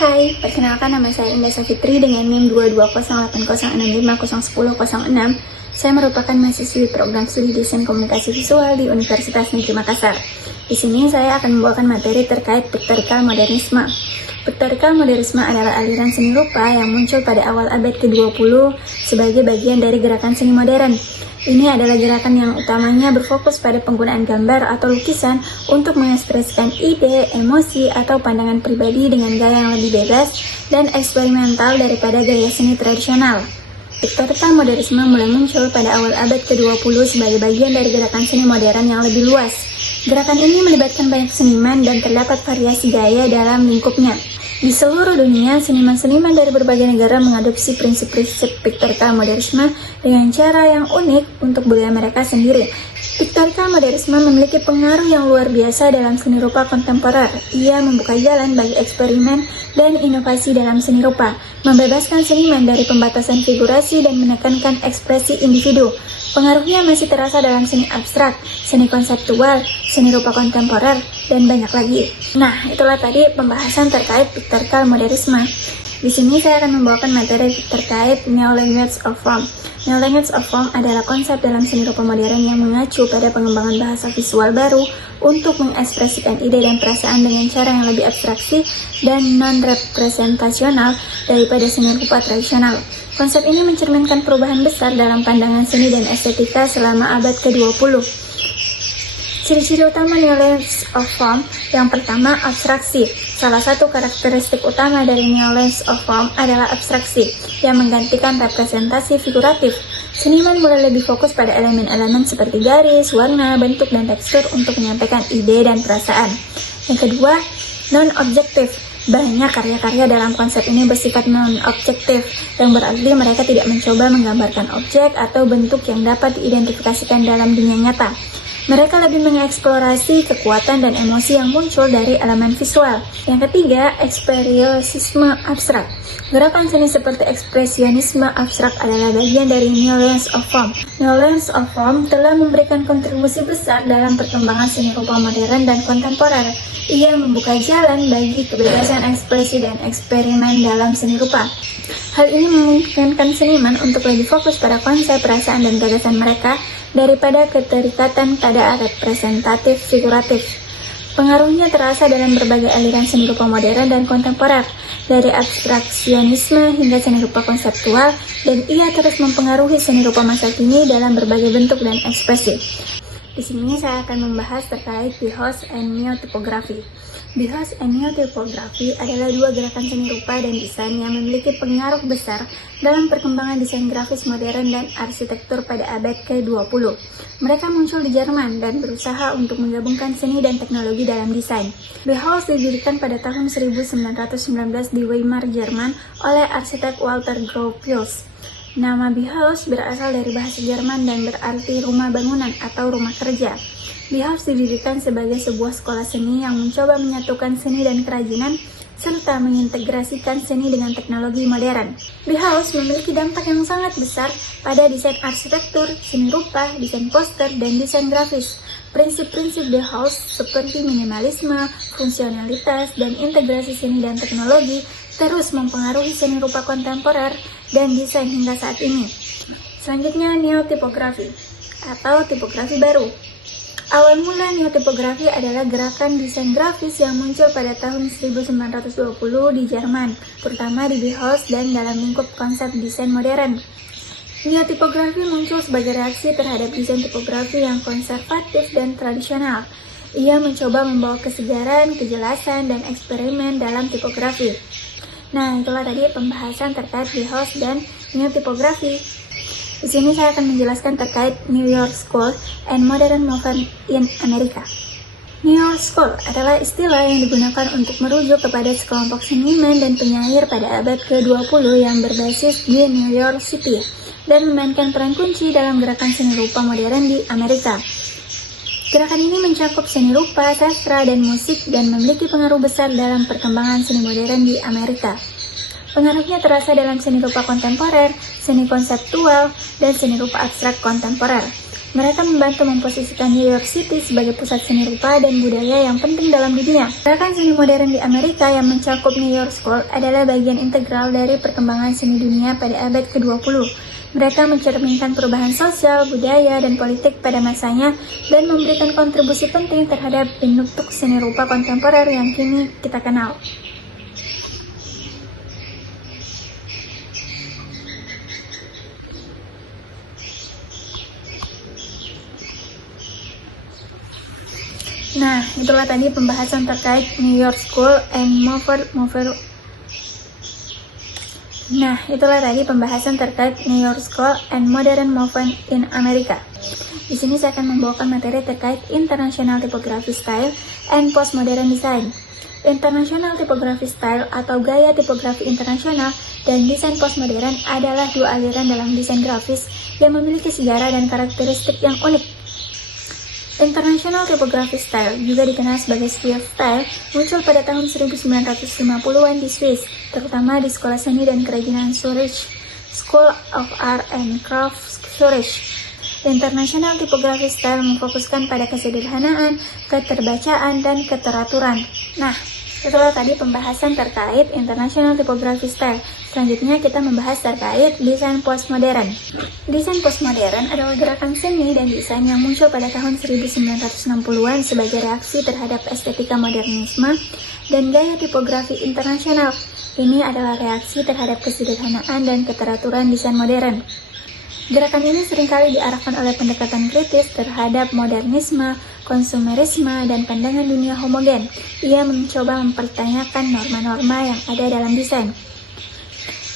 Hai, perkenalkan nama saya Indah Safitri dengan NIM 2208065010006. Saya merupakan mahasiswi program studi Desain Komunikasi Visual di Universitas Negeri Makassar. Di sini saya akan membawakan materi terkait Pictorial Modernisme. Pictorial Modernisme adalah aliran seni rupa yang muncul pada awal abad ke-20 sebagai bagian dari gerakan seni modern. Ini adalah gerakan yang utamanya berfokus pada penggunaan gambar atau lukisan untuk mengekspresikan ide, emosi, atau pandangan pribadi dengan gaya yang lebih bebas dan eksperimental daripada gaya seni tradisional. Pictorial Modernisme mulai muncul pada awal abad ke-20 sebagai bagian dari gerakan seni modern yang lebih luas. Gerakan ini melibatkan banyak seniman dan terdapat variasi gaya dalam lingkupnya. Di seluruh dunia, seniman-seniman dari berbagai negara mengadopsi prinsip-prinsip Pictorial Modernisme dengan cara yang unik untuk budaya mereka sendiri. Pictorial Modernisme memiliki pengaruh yang luar biasa dalam seni rupa kontemporer. Ia membuka jalan bagi eksperimen dan inovasi dalam seni rupa, membebaskan seniman dari pembatasan figurasi dan menekankan ekspresi individu. Pengaruhnya masih terasa dalam seni abstrak, seni konseptual, seni rupa kontemporer, dan banyak lagi. Nah, itulah tadi pembahasan terkait Pictorial Modernisme. Di sini saya akan membawakan materi terkait New Language of Form. New Language of Form adalah konsep dalam seni rupa modern yang mengacu pada pengembangan bahasa visual baru untuk mengekspresikan ide dan perasaan dengan cara yang lebih abstraksi dan non-representasional daripada seni rupa tradisional. Konsep ini mencerminkan perubahan besar dalam pandangan seni dan estetika selama abad ke-20. Ciri-ciri utama New Language of Form. Yang pertama, abstraksi. Salah satu karakteristik utama dari New Language of Form adalah abstraksi, yang menggantikan representasi figuratif. Seniman mulai lebih fokus pada elemen-elemen seperti garis, warna, bentuk, dan tekstur untuk menyampaikan ide dan perasaan. Yang kedua, non-objektif. Banyak karya-karya dalam konsep ini bersifat non-objektif, yang berarti mereka tidak mencoba menggambarkan objek atau bentuk yang dapat diidentifikasikan dalam dunia nyata. Mereka lebih mengeksplorasi kekuatan dan emosi yang muncul dari elemen visual. Yang ketiga, ekspresionisme abstrak. Gerakan seni seperti ekspresionisme abstrak adalah bagian dari New Language of Form. New Language of Form telah memberikan kontribusi besar dalam perkembangan seni rupa modern dan kontemporer. Ia membuka jalan bagi kebebasan ekspresi dan eksperimen dalam seni rupa. Hal ini memungkinkan seniman untuk lebih fokus pada konsep, perasaan, dan gagasan mereka daripada keterikatan pada representatif figuratif. Pengaruhnya terasa dalam berbagai aliran seni rupa modern dan kontemporer, dari abstraksionisme hingga seni rupa konseptual, dan ia terus mempengaruhi seni rupa masa kini dalam berbagai bentuk dan ekspresi. Di sini saya akan membahas terkait Bauhaus and Neo-typography. Bauhaus and Neo-typography adalah dua gerakan seni rupa dan desain yang memiliki pengaruh besar dalam perkembangan desain grafis modern dan arsitektur pada abad ke-20. Mereka muncul di Jerman dan berusaha untuk menggabungkan seni dan teknologi dalam desain. Bauhaus didirikan pada tahun 1919 di Weimar, Jerman oleh arsitek Walter Gropius. Nama Bauhaus berasal dari bahasa Jerman dan berarti rumah bangunan atau rumah kerja. Bauhaus didirikan sebagai sebuah sekolah seni yang mencoba menyatukan seni dan kerajinan serta mengintegrasikan seni dengan teknologi modern. Bauhaus memiliki dampak yang sangat besar pada desain arsitektur, seni rupa, desain poster, dan desain grafis. Prinsip-prinsip Bauhaus seperti minimalisme, fungsionalitas, dan integrasi seni dan teknologi terus mempengaruhi seni rupa kontemporer dan desain hingga saat ini. Selanjutnya, Neo-typography atau tipografi baru. Awal mula Neo-typography adalah gerakan desain grafis yang muncul pada tahun 1920 di Jerman, terutama di Bauhaus dan dalam lingkup konsep desain modern. Neo-typography muncul sebagai reaksi terhadap desain tipografi yang konservatif dan tradisional. Ia mencoba membawa kesegaran, kejelasan, dan eksperimen dalam tipografi. Nah, itulah tadi pembahasan terkait Bauhaus dan Neo-typography. Di sini saya akan menjelaskan terkait New York School and Modern Movement in America. New York School adalah istilah yang digunakan untuk merujuk kepada sekelompok seniman dan penyair pada abad ke-20 yang berbasis di New York City dan memainkan peran kunci dalam gerakan seni rupa modern di Amerika. Gerakan ini mencakup seni rupa, sastra, dan musik dan memiliki pengaruh besar dalam perkembangan seni modern di Amerika. Pengaruhnya terasa dalam seni rupa kontemporer, seni konseptual, dan seni rupa abstrak kontemporer. Mereka membantu memposisikan New York City sebagai pusat seni rupa dan budaya yang penting dalam dunia. Gerakan seni modern di Amerika yang mencakup New York School adalah bagian integral dari perkembangan seni dunia pada abad ke-20. Mereka mencerminkan perubahan sosial, budaya, dan politik pada masanya dan memberikan kontribusi penting terhadap bentuk seni rupa kontemporer yang kini kita kenal. Nah, itulah tadi pembahasan terkait New York School and Modern Movement in America. Di sini saya akan membawakan materi terkait International Typography Style and Postmodern Design. International Typography Style atau gaya tipografi internasional dan desain postmodern adalah dua aliran dalam desain grafis yang memiliki sejarah dan karakteristik yang unik. International Typography Style, juga dikenal sebagai Swiss Style, muncul pada tahun 1950-an di Swiss, terutama di Sekolah Seni dan Kerajinan Zurich, School of Art and Crafts Zurich. International Typography Style memfokuskan pada kesederhanaan, keterbacaan, dan keteraturan. Nah, itulah tadi pembahasan terkait International Typography Style. Selanjutnya kita membahas terkait desain postmodern. Desain postmodern adalah gerakan seni dan desain yang muncul pada tahun 1960-an sebagai reaksi terhadap estetika modernisme dan gaya tipografi internasional. Ini adalah reaksi terhadap kesederhanaan dan keteraturan desain modern. Gerakan ini seringkali diarahkan oleh pendekatan kritis terhadap modernisme, konsumerisme, dan pandangan dunia homogen. Ia mencoba mempertanyakan norma-norma yang ada dalam desain.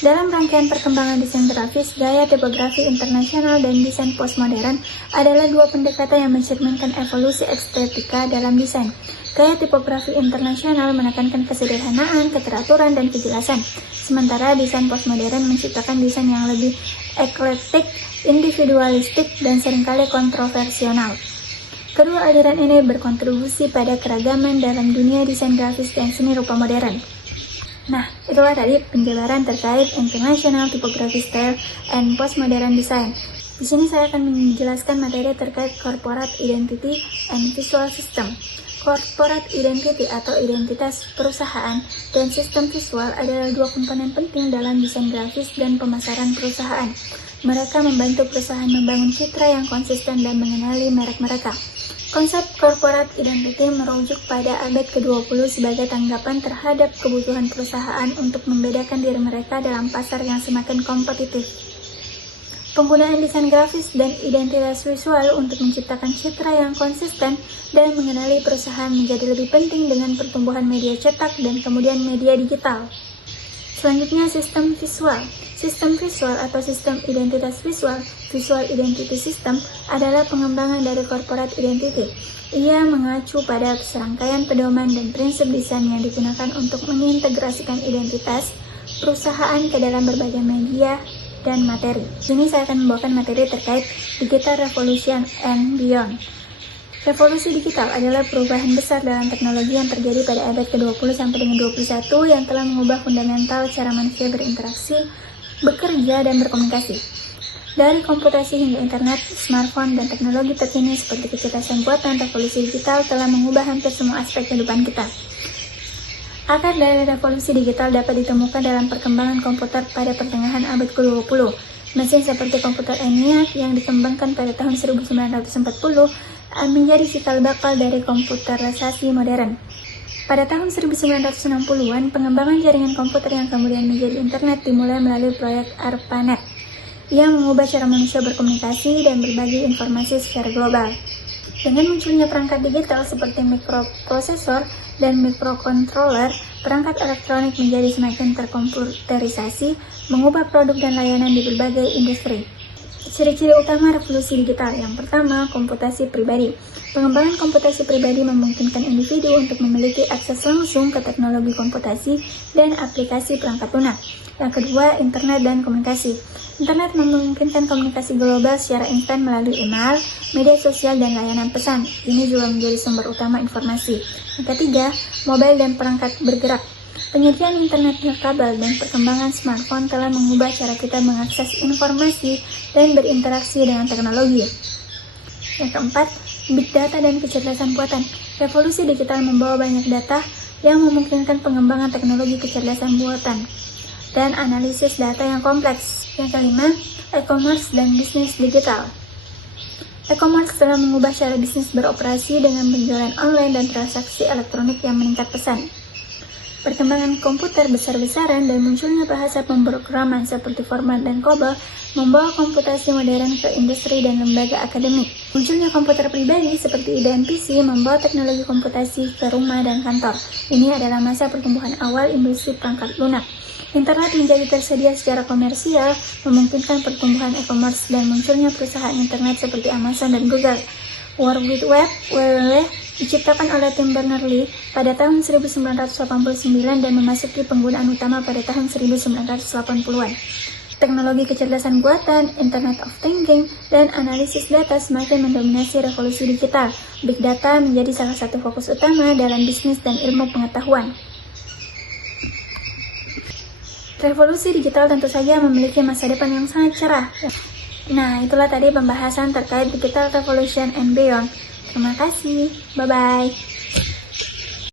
Dalam rangkaian perkembangan desain grafis, gaya tipografi internasional dan desain postmodern adalah dua pendekatan yang mencerminkan evolusi estetika dalam desain. Gaya tipografi internasional menekankan kesederhanaan, keteraturan, dan kejelasan. Sementara desain postmodern menciptakan desain yang lebih eklektik, individualistik, dan seringkali kontroversial. Kedua aliran ini berkontribusi pada keragaman dalam dunia desain grafis dan seni rupa modern. Nah, itulah tadi penjelasan terkait International Typography Style and Postmodern Design. Di sini saya akan menjelaskan materi terkait Corporate Identity and Visual System. Corporate Identity atau identitas perusahaan dan sistem visual adalah dua komponen penting dalam desain grafis dan pemasaran perusahaan. Mereka membantu perusahaan membangun citra yang konsisten dan mengenali merek mereka. Konsep corporate identity merujuk pada abad ke-20 sebagai tanggapan terhadap kebutuhan perusahaan untuk membedakan diri mereka dalam pasar yang semakin kompetitif. Penggunaan desain grafis dan identitas visual untuk menciptakan citra yang konsisten dan mengenali perusahaan menjadi lebih penting dengan pertumbuhan media cetak dan kemudian media digital. Selanjutnya, sistem visual. Sistem visual atau sistem identitas visual, Visual Identity System, adalah pengembangan dari corporate identity. Ia mengacu pada serangkaian pedoman dan prinsip desain yang digunakan untuk mengintegrasikan identitas perusahaan ke dalam berbagai media dan materi. Di sini saya akan membawakan materi terkait Digital Revolution and Beyond. Revolusi digital adalah perubahan besar dalam teknologi yang terjadi pada abad ke-20 sampai dengan 21 yang telah mengubah fundamental cara manusia berinteraksi, bekerja, dan berkomunikasi. Dari komputasi hingga internet, smartphone, dan teknologi terkini seperti kecerdasan buatan, revolusi digital telah mengubah hampir semua aspek kehidupan kita. Akar dari revolusi digital dapat ditemukan dalam perkembangan komputer pada pertengahan abad ke-20. Mesin seperti komputer ENIAC yang dikembangkan pada tahun 1940 menjadi cikal bakal dari komputerisasi modern. Pada tahun 1960-an, pengembangan jaringan komputer yang kemudian menjadi internet dimulai melalui proyek ARPANET yang mengubah cara manusia berkomunikasi dan berbagi informasi secara global. Dengan munculnya perangkat digital seperti mikroprosesor dan mikrokontroler, perangkat elektronik menjadi semakin terkomputerisasi, mengubah produk dan layanan di berbagai industri. Ciri-ciri utama revolusi digital. Yang pertama, komputasi pribadi. Pengembangan komputasi pribadi memungkinkan individu untuk memiliki akses langsung ke teknologi komputasi dan aplikasi perangkat lunak. Yang kedua, internet dan komunikasi. Internet memungkinkan komunikasi global secara instan melalui email, media sosial, dan layanan pesan. Ini juga menjadi sumber utama informasi. Yang ketiga, mobile dan perangkat bergerak. Penyediaan internet nirkabel dan perkembangan smartphone telah mengubah cara kita mengakses informasi dan berinteraksi dengan teknologi. Yang keempat, big data dan kecerdasan buatan. Revolusi digital membawa banyak data yang memungkinkan pengembangan teknologi kecerdasan buatan dan analisis data yang kompleks. Yang kelima, e-commerce dan bisnis digital. E-commerce telah mengubah cara bisnis beroperasi dengan penjualan online dan transaksi elektronik yang meningkat pesat. Perkembangan komputer besar-besaran dan munculnya bahasa pemrograman seperti Fortran dan COBOL membawa komputasi modern ke industri dan lembaga akademik. Munculnya komputer pribadi seperti IBM PC membawa teknologi komputasi ke rumah dan kantor. Ini adalah masa pertumbuhan awal industri perangkat lunak. Internet menjadi tersedia secara komersial, memungkinkan pertumbuhan e-commerce dan munculnya perusahaan internet seperti Amazon dan Google. World Wide Web (WWW) diciptakan oleh Tim Berners-Lee pada tahun 1989 dan memasuki penggunaan utama pada tahun 1980-an. Teknologi kecerdasan buatan, Internet of Things, dan analisis data semakin mendominasi revolusi digital. Big data menjadi salah satu fokus utama dalam bisnis dan ilmu pengetahuan. Revolusi digital tentu saja memiliki masa depan yang sangat cerah. Nah, itulah tadi pembahasan terkait Digital Revolution and Beyond. Terima kasih. Bye-bye.